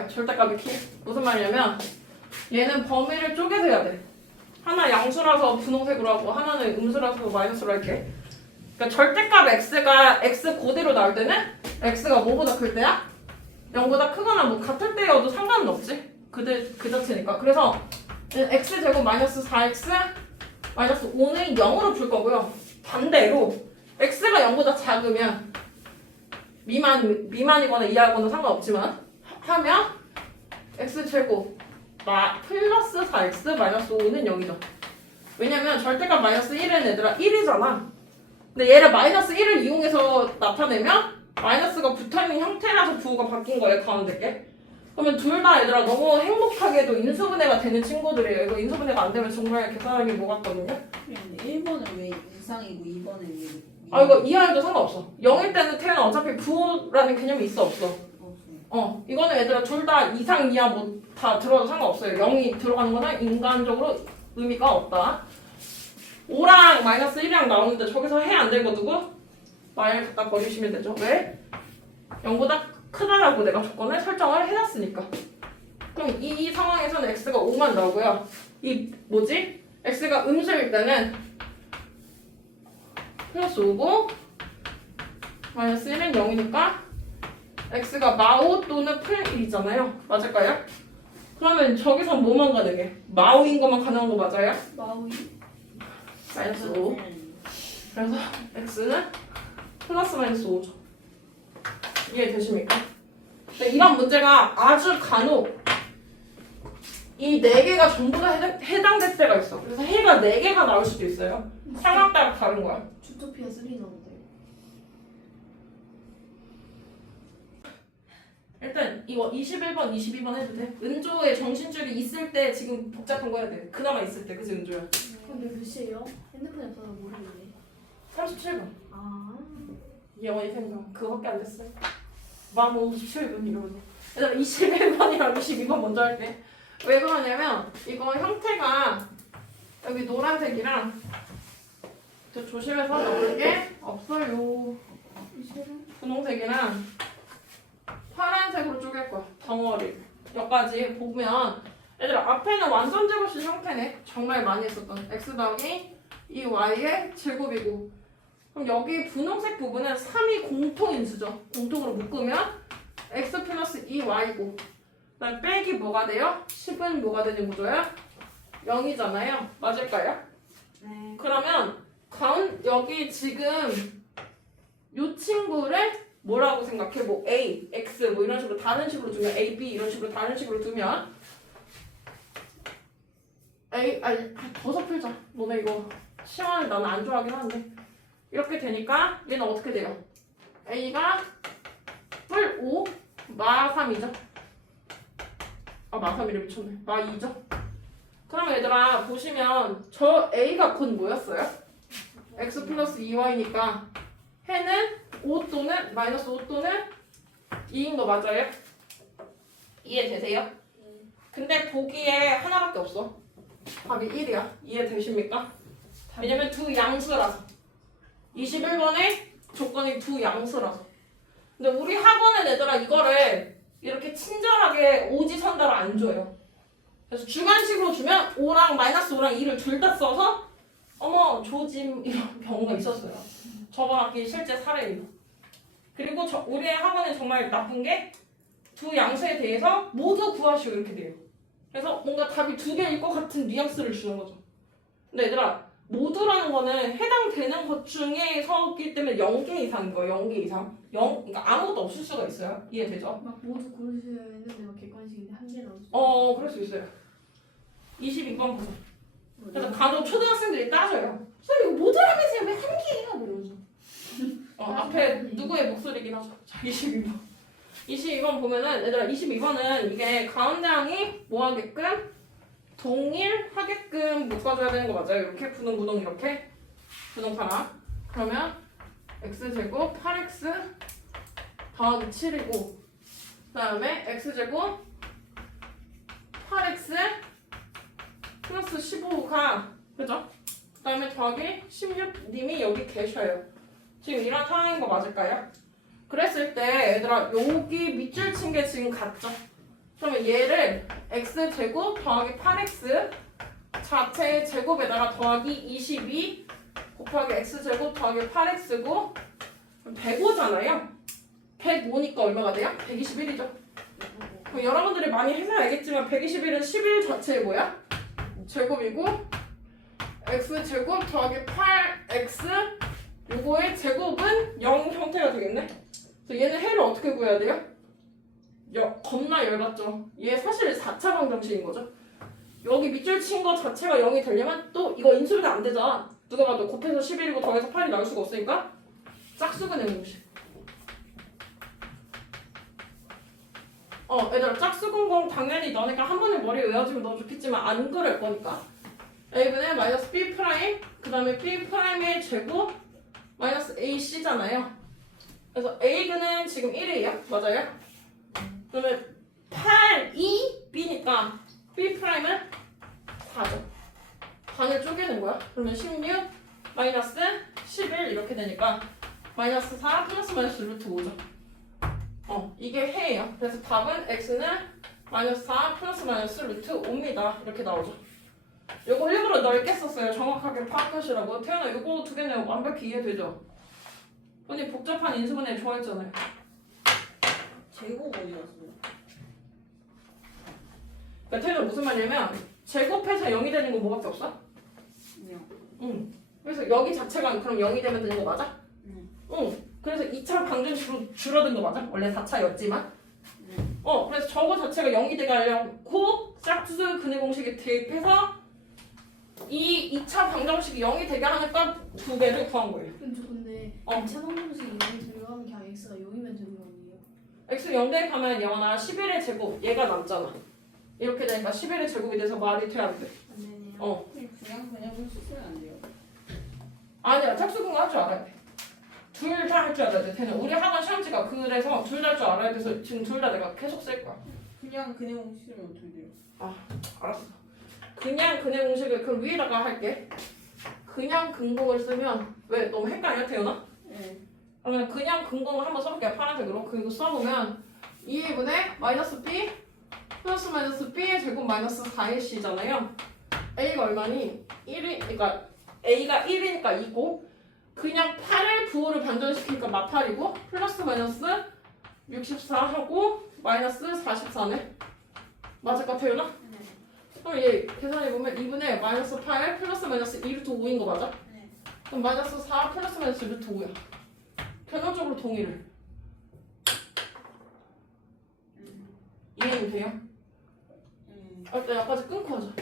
키야. 절대값의 키. 무슨 말이냐면 얘는 범위를 쪼개서 해야 돼. 하나 양수라서 분홍색으로 하고 하나는 음수라서 마이너스로 할게. 그러니까 절대값 x가 x 그대로 나올 때는 x가 뭐보다 클 때야? 0보다 크거나 뭐 같을 때여도 상관은 없지. 그대 그 자체니까. 그래서 x 제곱 마이너스 4x 마이너스 5는 0으로 풀 거고요. 반대로 x가 0보다 작으면 미만 미만이거나 이하거나 상관없지만 하- 하면 x 제곱 마 플러스 4x 마이너스 5는 0이죠. 왜냐면 절대값 마이너스 1은 얘들아 1이잖아. 근데 얘를 마이너스 1을 이용해서 나타내면 마이너스가 붙어있는 형태라서 부호가 바뀐 거예요 가운데 게. 그러면 둘 다 얘들아 너무 행복하게도 인수분해가 되는 친구들이에요. 이거 인수분해가 안 되면 정말 계산하기 뭐 같거든요. 근데 1번은 왜 이상이고 2번은 왜 위- 아 이거 이하여도 상관없어. 0일 때는 태는 어차피 부호라는 개념이 있어 없어. 어 이거는 얘들아 둘 다 이상 이하 뭐 다 들어도 상관없어요. 0이 들어가는 거는 인간적으로 의미가 없다. 5랑 마이너스 1이랑 나오는데 저기서 해안될거 두고 마일 갖다 버리시면 되죠. 왜? 0보다 크다라고 내가 조건을 설정을 해놨으니까. 그럼 이, 이 상황에서는 x가 5만 나오고요. 이 뭐지? x가 음수일 때는 플러스 5고 마이너스 1은 0이니까 x가 마오 또는 풀 1이잖아요. 맞을까요? 그러면 저기서 뭐만 가능해? 마오인 것만 가능한 거 맞아요? 마우이 마이너스 5. 그래서 x는 플러스 마이너스 5죠. 이해되십니까? 근데 이런 문제가 아주 간혹 이 네 개가 전부 다 해당, 해당될 때가 있어. 그래서 해가 네 개가 나올 수도 있어요. 상황 따라 다른 거야. 주토피아 3 나온대. 일단 이거 21번, 22번 해도 돼? 은조의 정신줄이 있을 때 지금 복잡한 거 해야 돼. 그나마 있을 때, 그치 은조야? 근데 몇 시에요? 핸드폰에 봐서 모르겠네. 37번. 아. 영원히 생각. 그거밖에 안 됐어요. 만 57분 이러고. 얘들아 21번이랑 22번 먼저 할게. 왜 그러냐면 이거 형태가 여기 노란색이랑 저 조심해서 넣을 게 없어요. 분홍색이랑 파란색으로 쪼갤 거야. 덩어리. 여기까지 보면 얘들아 앞에는 완전 제곱식 형태네. 정말 많이 했었던 x 더하기 이 y의 제곱이고 그럼 여기 분홍색 부분은 3이 공통인수죠. 공통으로 묶으면 x 플러스 2y고 그다음 빼기 뭐가 돼요? 10은 뭐가 되는 구조야? 0이잖아요. 맞을까요? 네. 그러면 가운 여기 지금 요 친구를 뭐라고 생각해? 뭐 a, x 뭐 이런 식으로 다른 식으로 두면 a, b 이런 식으로 다른 식으로 두면 a 아니 더 섞을자. 너네 이거 시간을 나는 안 좋아하긴 하는데 이렇게 되니까 얘는 어떻게 돼요? a가 뿔 5, 마 3이죠. 아, 마 3이래 미쳤네. 마 2죠. 그럼 얘들아 보시면 저 a가 곧 뭐였어요? x 플러스 2y니까 해는 5 또는 마이너스 5 또는 2인 거 맞아요? 이해되세요? 근데 보기에 하나밖에 없어. 답이 1이야. 이해되십니까? 왜냐면 두 양수라서. 21번에 조건이 두 양수라서. 근데 우리 학원의 애들아 이거를 이렇게 친절하게 오지선다를 안 줘요. 그래서 주관식으로 주면 5랑 마이너스 5랑 2를 둘 다 써서 어머 조짐 이런 경우가 있었어요. 저번 학기 실제 사례입니다. 그리고 저, 우리 학원은 정말 나쁜 게 두 양수에 대해서 모두 구하시오 이렇게 돼요. 그래서 뭔가 답이 두 개일 것 같은 뉘앙스를 주는 거죠. 근데 얘들아 모두라는 거는 해당되는 것 중에 서기 때문에 0개 이상인 거예요. 0개 이상. 0, 그러니까 아무것도 없을 수가 있어요. 이해되죠? 막 모두 고르셔야 했는데 막 객관식인데 한개 나오죠. 어, 그럴 수 있어요. 22번 보자. 그래서 간혹 초등학생들이 따져요. 선생님 이거 모두라면서요? 왜한 개예요? 뭐 이러면서. 어, 앞에 누구의 목소리긴 하죠. 자, 22번. 22번 보면은 얘들아 22번은 이게 가운데 항이 뭐 하게끔 동일하게끔 묶어줘야 되는 거 맞아요? 이렇게 분홍 분홍 이렇게 분홍 파랑 그러면 x제곱 8x 더하기 7이고 그 다음에 x제곱 8x 플러스 15가 그죠? 그 다음에 더하기 16님이 여기 계셔요. 지금 이런 상황인 거 맞을까요? 그랬을 때 얘들아 여기 밑줄 친 게 지금 같죠? 그러면 얘를 x 제곱 더하기 8x 자체의 제곱에다가 더하기 22 곱하기 x 제곱 더하기 8x고 105잖아요. 105니까 얼마가 돼요? 121이죠. 그럼 여러분들이 많이 해서 알겠지만 121은 11 자체의 뭐야? 제곱이고 x 제곱 더하기 8x 요거의 제곱은 0 형태가 되겠네. 그래서 얘는 해를 어떻게 구해야 돼요? 여, 겁나 열받죠. 얘 사실 4차 방정식인 거죠. 여기 밑줄 친 거 자체가 0이 되려면 또 이거 인수가 안 되잖아. 누가 봐도 곱해서 11이고 더해서 8이 나올 수가 없으니까 짝수근의 공식. 어, 얘들아 짝수근공 당연히 너네가 한 번에 머리에 외워주면 너무 좋겠지만 안 그럴 거니까. a분의 마이너스 b 프라임 그 다음에 b 프라임의 제곱 마이너스 ac잖아요. 그래서 a는 지금 1이에요. 맞아요? 그러면 8, 2, b니까 b 프라임은 4죠. 반을 쪼개는 거야. 그러면 16 마이너스 11 이렇게 되니까 마이너스 4 플러스 마이너스 루트 5죠. 어, 이게 해예요. 그래서 답은 x는 마이너스 4 플러스 마이너스 루트 5입니다. 이렇게 나오죠. 요거 일부러 넓게 썼어요. 정확하게 파악하시라고. 태연아, 요거 두 개는 완벽히 이해되죠? 언니 복잡한 인수분해 좋아했잖아요. 제곱 어디 갔어요? 그러니까 태연아 무슨 말이냐면 제곱해서 0이 되는 거 뭐밖에 없어? 그냥 응. 그래서 여기 자체가 그럼 0이 되면 되는 거 맞아? 응. 응. 그래서 2차 방정식으로 줄어든 거 맞아? 원래 4차였지만. 응. 어, 그래서 저거 자체가 0이 돼가려고 짝수 근해 공식에 대입해서 이 2차 방정식이 0이 되게 하니까 두 개를 구한 거예요. 그럼 저 근데 어. 차 방정식이 0이 들어가면 그냥 x가 0이면 되는 거 아니에요? x 0 대입하면 영원아 11의 제곱 얘가 남잖아. 이렇게 되니까 11의 제곱이 돼서 말이 돼야 안 돼. 안 되네요. 어. 그냥 그냥 쓰면 안 돼요. 아니야, 짝수근거 할줄 알아야 돼. 둘 다 할 줄 알아야 돼. 걔는 우리 학원 시험지가 그래서 둘 다 할 줄 알아야 돼서 지금 둘 다 내가 계속 쓸 거야. 그냥 그냥 쓰면 어떻게 돼요? 알았어. 그냥 근해 공식을 그 위에다가 할게. 그냥 근공을 쓰면 왜 너무 헷갈려 태연아? 네. 그러면 그냥 근공을 한번 써볼게요 파란색으로. 그리고 써보면 2분의 마이너스 b 플러스 마이너스 b의 제곱 마이너스 4ac잖아요. a가 얼마니? 1이 그러니까 a가 1이니까 2고 그냥 8을 9로 반전시키니까 마팔이고 플러스 마이너스 64 하고 마이너스 44네. 맞을까 태연아? 네. 그럼 얘 계산해보면 2분의 마이너스 8 플러스 마이너스 2 루트 5인 거 맞아? 네. 그럼 마이너스 4 플러스 마이너스 루트 5야 결론적으로 동의를 음. 이해는 돼요? 음. 아, 일단 여기까지 끊고 하자